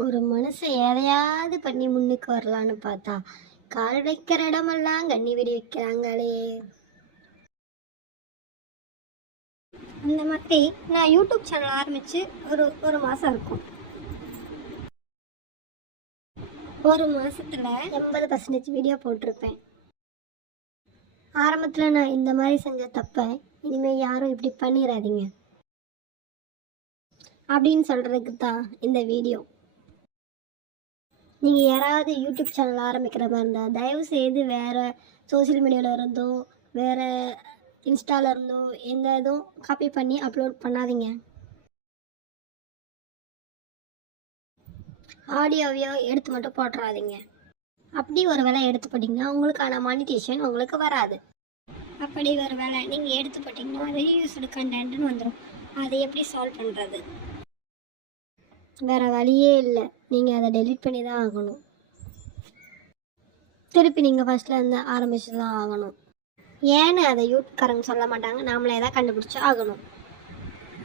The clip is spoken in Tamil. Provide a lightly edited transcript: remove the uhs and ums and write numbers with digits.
ஒரு மனுஷன் எதையாவது பண்ணி முன்னுக்கு வரலான்னு பார்த்தா கால் வைக்கிற இடமெல்லாம் கண்ணி வெடி வைக்கிறாங்களே. அந்த மாதிரி நான் யூடியூப் சேனல் ஆரம்பித்து ஒரு மாதம் இருக்கும். ஒரு மாதத்தில் 80% வீடியோ போட்டிருப்பேன். ஆரம்பத்தில் நான் இந்த மாதிரி செஞ்ச தப்பை இனிமேல் யாரும் இப்படி பண்ணிடாதீங்க அப்படின்னு சொல்கிறதுக்கு தான் இந்த வீடியோ. நீங்கள் யாராவது யூடியூப் சேனல் ஆரம்பிக்கிற மாதிரி இருந்தால் தயவுசெய்து வேறு சோசியல் மீடியாவில் இருந்தோ வேறு இன்ஸ்டாவில் இருந்தோ எந்த இதுவும் காப்பி பண்ணி அப்லோட் பண்ணாதீங்க. ஆடியோவையோ எடுத்து மட்டும் போட்டுறாதீங்க. அப்படி ஒரு வேளை எடுத்து போட்டிங்கன்னா உங்களுக்கான மானிட்டேஷன் உங்களுக்கு வராது. அப்படி ஒரு வேளை நீங்கள் எடுத்து போட்டிங்கன்னா ரீயூஸ்டு கண்டென்ட்னு வந்துடும். அதை எப்படி சால்வ் பண்ணுறது? வேறு வழியே இல்லை, நீங்கள் அதை டெலீட் பண்ணி தான் ஆகணும். திருப்பி நீங்கள் ஃபஸ்ட்டில் இருந்து ஆரம்பித்து தான் ஆகணும். ஏன்னு அதை யூடியூப்காரங்க சொல்ல மாட்டாங்க, நாமளே தான் கண்டுபிடிச்சி ஆகணும்.